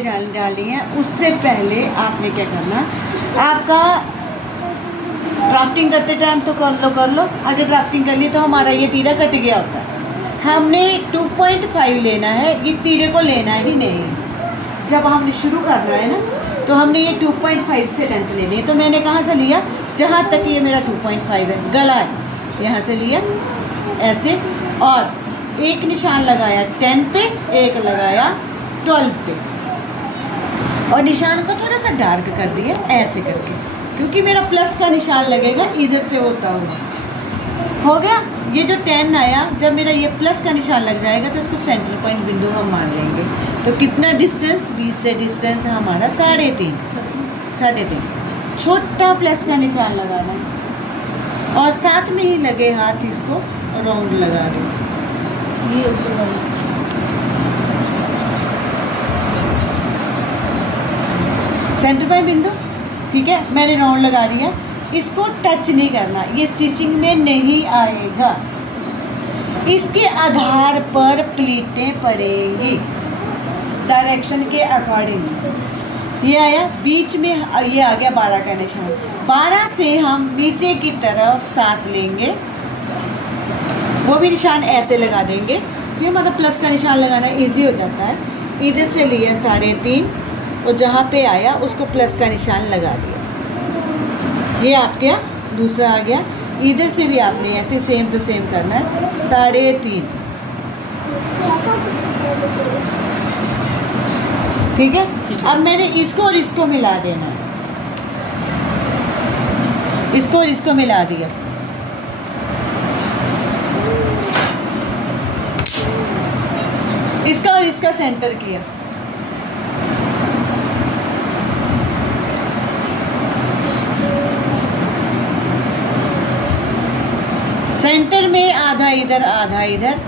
डालनी है। उससे पहले आपने क्या करना, आपका ड्राफ्टिंग करते टाइम तो कर लो। अगर ड्राफ्टिंग कर ली तो हमारा ये तीरा कट गया होता है। हमने 2.5 लेना है, ये तीरे को लेना ही नहीं। जब हमने शुरू करना है ना तो हमने ये 2.5 से लेंथ लेनी है। तो मैंने कहाँ से लिया, जहाँ तक ये मेरा 2.5 है, गला है, यहाँ से लिया ऐसे, और एक निशान लगाया 10 पे, एक लगाया 12 पे, और निशान को थोड़ा सा डार्क कर दिया ऐसे करके, क्योंकि मेरा प्लस का निशान लगेगा इधर से होता हुआ। हो गया। ये जो 10 आया, जब मेरा ये प्लस का निशान लग जाएगा तो इसको सेंटर पॉइंट बिंदु हम मान लेंगे। तो कितना डिस्टेंस, 20 से डिस्टेंस हमारा 3.5। छोटा प्लस का निशान लगाना है और साथ में ही लगे हाथ इसको राउंड लगा दें। ये सेंटर पॉइंट बिंदु, ठीक है, मैंने राउंड लगा दिया। इसको टच नहीं करना, ये स्टिचिंग में नहीं आएगा। इसके आधार पर प्लीटें पड़ेंगी डायरेक्शन के अकॉर्डिंग। ये आया बीच में, ये आ गया 12 का निशान। 12 से हम नीचे की तरफ 7 लेंगे, वो भी निशान ऐसे लगा देंगे। ये मतलब प्लस का निशान लगाना इजी हो जाता है। इधर से लिया 3.5 और जहाँ पे आया उसको प्लस का निशान लगा दिया। ये आपके दूसरा आ गया। इधर से भी आपने ऐसे सेम टू सेम करना है, 3.5, ठीक है। अब मैंने इसको और इसको मिला देना है, इसको और इसको मिला दिया। इसका और इसका सेंटर किया। सेंटर में आधा इधर आधा इधर,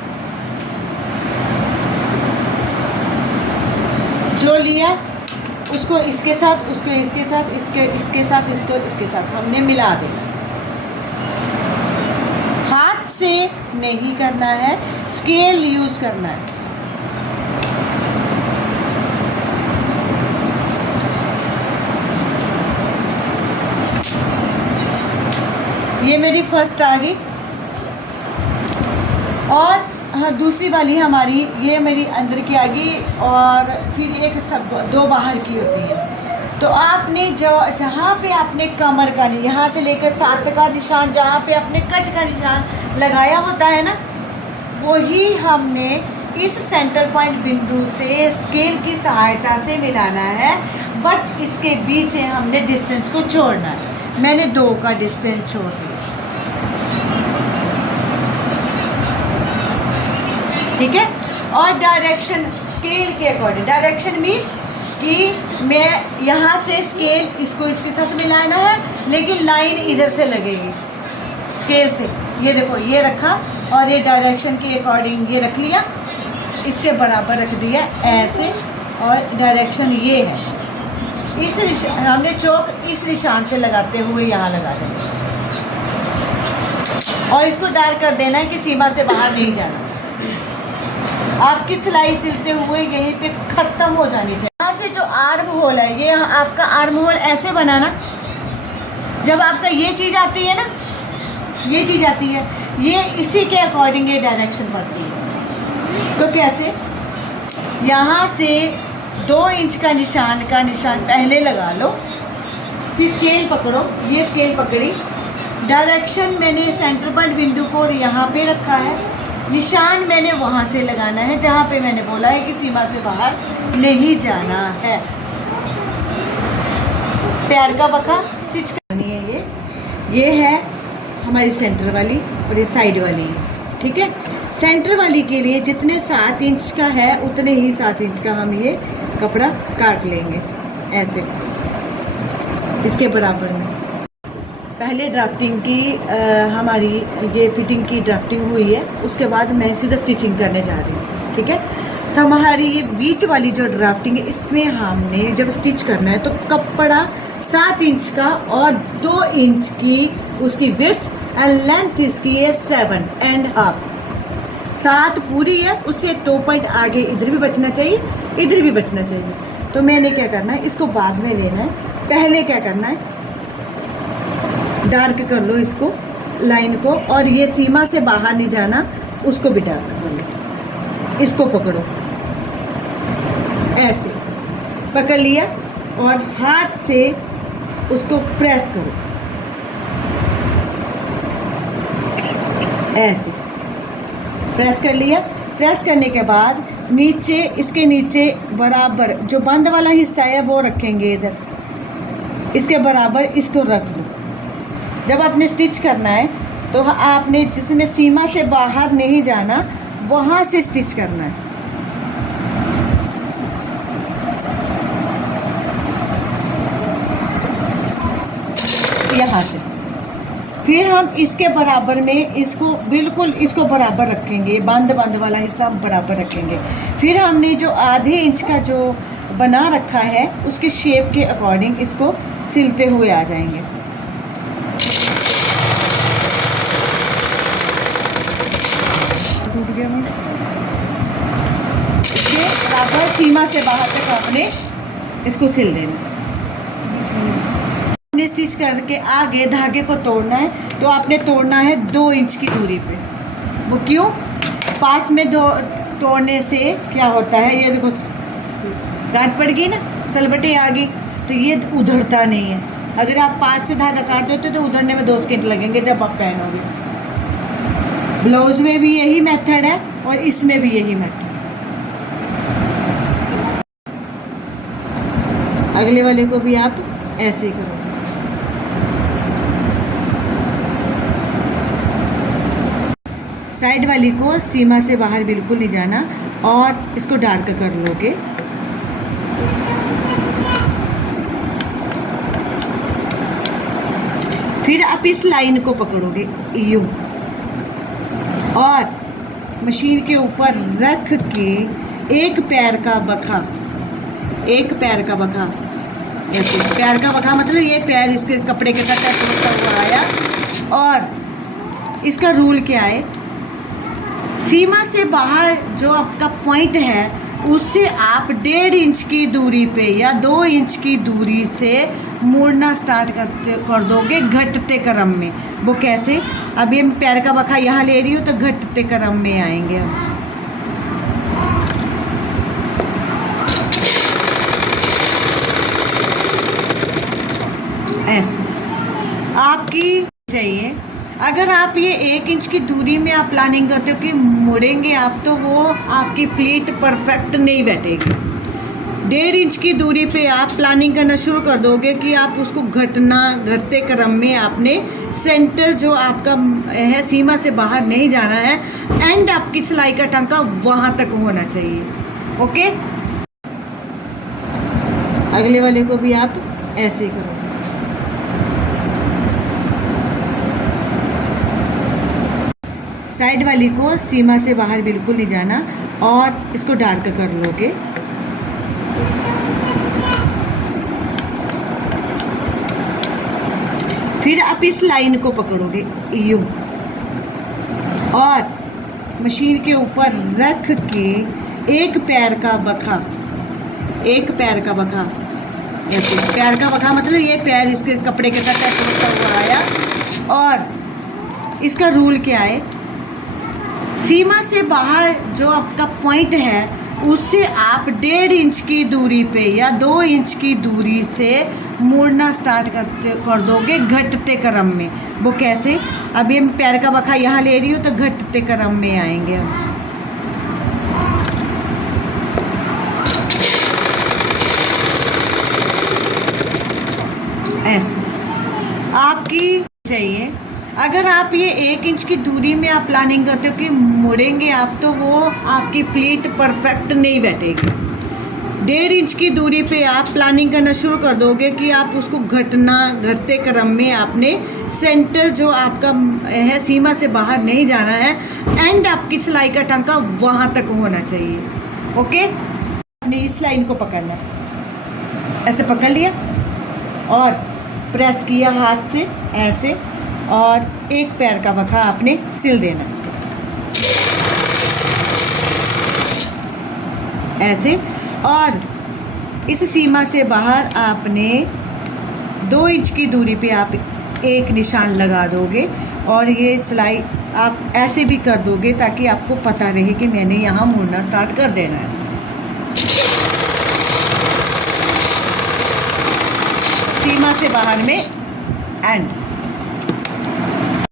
जो लिया उसको इसके साथ, उसको इसके साथ, इसके साथ, इसको इसके साथ हमने मिला देना। हाथ से नहीं करना है, स्केल यूज करना है। ये मेरी फर्स्ट आ गई। और हाँ, दूसरी वाली हमारी ये मेरी अंदर की आ गई, और फिर एक सब 2 बाहर की होती है। तो आपने जहाँ पे आपने कमर का, यहाँ से लेकर 7 का निशान, जहाँ पे आपने कट का निशान लगाया होता है ना, वही हमने इस सेंटर पॉइंट बिंदु से स्केल की सहायता से मिलाना है। बट इसके बीच हमने डिस्टेंस को छोड़ना है। मैंने 2 का डिस्टेंस छोड़ दिया, ठीक है। और डायरेक्शन स्केल के अकॉर्डिंग, डायरेक्शन मीन्स कि मैं यहाँ से स्केल इसको इसके साथ मिलाना है, लेकिन लाइन इधर से लगेगी स्केल से। ये देखो, ये रखा और ये डायरेक्शन के अकॉर्डिंग ये रख लिया, इसके बराबर रख दिया ऐसे, और डायरेक्शन ये है। इस हमने चौक इस निशान से लगाते हुए यहाँ लगा देंगे, और इसको डार्क कर देना है कि सीमा से बाहर नहीं जाना। आपकी सिलाई सिलते हुए यहीं पे खत्म हो जानी चाहिए। यहाँ से जो आर्म होल है, ये आपका आर्म होल ऐसे बनाना। जब आपका ये चीज़ आती है ना, ये चीज़ आती है, ये इसी के अकॉर्डिंग ये डायरेक्शन पड़ती है। तो कैसे, यहाँ से 2 इंच का निशान पहले लगा लो, फिर स्केल पकड़ो, ये स्केल पकड़ी, डायरेक्शन मैंने सेंटर पॉइंट बिंदु को यहाँ पे रखा है, निशान मैंने वहाँ से लगाना है जहाँ पे मैंने बोला है कि सीमा से बाहर नहीं जाना है। पैर का बखा स्टिच करनी है। ये है हमारी सेंटर वाली और ये साइड वाली, ठीक है। सेंटर वाली के लिए जितने 7 इंच का है उतने ही 7 इंच का हम ये कपड़ा काट लेंगे ऐसे, इसके बराबर में। पहले ड्राफ्टिंग की हमारी ये फिटिंग की ड्राफ्टिंग हुई है, उसके बाद मैं सीधा स्टिचिंग करने जा रही हूँ, ठीक है। तो हमारी ये बीच वाली जो ड्राफ्टिंग है, इसमें हमने जब स्टिच करना है तो कपड़ा 7 इंच का और 2 इंच की उसकी विड्थ एंड लेंथ इसकी है 7.5। 7 पूरी है, उससे 2 पॉइंट आगे इधर भी बचना चाहिए, इधर भी बचना चाहिए। तो मैंने क्या करना है, इसको बाद में लेना है। पहले क्या करना है, डार्क कर लो इसको, लाइन को, और ये सीमा से बाहर नहीं जाना, उसको भी डार्क कर लो। इसको पकड़ो, ऐसे पकड़ लिया और हाथ से उसको प्रेस करो, ऐसे प्रेस कर लिया। प्रेस करने के बाद नीचे, इसके नीचे बराबर जो बंद वाला हिस्सा है वो रखेंगे इधर, इसके बराबर इसको रख लो। जब आपने स्टिच करना है तो आपने जिसमें सीमा से बाहर नहीं जाना वहाँ से स्टिच करना है। यहाँ से फिर हम इसके बराबर में इसको बिल्कुल इसको बराबर रखेंगे, बंद वाला हिस्सा हम बराबर रखेंगे। फिर हमने जो आधे इंच का जो बना रखा है उसके शेप के अकॉर्डिंग इसको सिलते हुए आ जाएंगे। टूट गया इसके बराबर सीमा से बाहर तक आपने इसको सिल देना। स्टिच करके आगे धागे को तोड़ना है तो आपने तोड़ना है 2 इंच की दूरी पे। वो क्यों? पास में तोड़ने से क्या होता है, ये देखो गांठ पड़ गई ना, सलबटे आ गई, तो ये उधरता नहीं है। अगर आप पास से धागा काट देते तो उधरने में 2 सेकंड लगेंगे जब आप पहनोगे। ब्लाउज में भी यही मेथड है और इसमें भी यही मेथड। अगले वाले को भी आप ऐसे ही करो। साइड वाली को सीमा से बाहर बिल्कुल नहीं जाना और इसको डार्क कर लोगे। फिर आप इस लाइन को पकड़ोगे यूं और मशीन के ऊपर रख के एक पैर का बखा, ऐसे पैर का बखा मतलब ये पैर इसके कपड़े के साथ ऐसे आया। और इसका रूल क्या है, सीमा से बाहर जो आपका पॉइंट है उससे आप 1.5 इंच की दूरी पे या 2 इंच की दूरी से मुड़ना स्टार्ट कर दोगे घटते क्रम में। वो कैसे? अब ये पैर का बखा यहाँ ले रही हूँ तो घटते क्रम में आएंगे हम। ऐसे आपकी चाहिए। अगर आप ये 1 इंच की दूरी में आप प्लानिंग करते हो कि मुड़ेंगे आप, तो वो आपकी प्लीट परफेक्ट नहीं बैठेगी। 1.5 इंच की दूरी पे आप प्लानिंग करना शुरू कर दोगे कि आप उसको घटते क्रम में आपने सेंटर जो आपका है सीमा से बाहर नहीं जाना है, एंड आपकी सिलाई का टांका वहाँ तक होना चाहिए। ओके, अगले वाले को भी आप ऐसे ही करो। साइड वाली को सीमा से बाहर बिल्कुल नहीं जाना और इसको डार्क कर लोगे। फिर आप इस लाइन को पकड़ोगे यूं और मशीन के ऊपर रख के एक पैर का बखा, ऐसे पैर का बखा मतलब ये पैर इसके कपड़े के साथ ऐसे आया। और इसका रूल क्या है, सीमा से बाहर जो आपका पॉइंट है उससे आप 1.5 इंच की दूरी पे या 2 इंच की दूरी से मुड़ना स्टार्ट कर दोगे घटते क्रम में। वो कैसे? अब ये पैर का बखा यहाँ ले रही हूँ तो घटते क्रम में आएंगे हम। ऐसे आपकी चाहिए। अगर आप ये 1 इंच की दूरी में आप प्लानिंग करते हो कि मुड़ेंगे आप, तो वो आपकी प्लीट परफेक्ट नहीं बैठेगी। 1.5 इंच की दूरी पे आप प्लानिंग करना शुरू कर दोगे कि आप उसको घटते क्रम में आपने सेंटर जो आपका है सीमा से बाहर नहीं जाना है, एंड आपकी सिलाई का टांका वहाँ तक होना चाहिए। ओके, आपने इस लाइन को पकड़ना है, ऐसे पकड़ लिया और प्रेस किया हाथ से ऐसे, और एक पैर का बखा आपने सिल देना ऐसे। और इस सीमा से बाहर आपने 2 इंच की दूरी पे आप एक निशान लगा दोगे और ये सिलाई आप ऐसे भी कर दोगे ताकि आपको पता रहे कि मैंने यहाँ मुड़ना स्टार्ट कर देना है। सीमा से बाहर में एंड।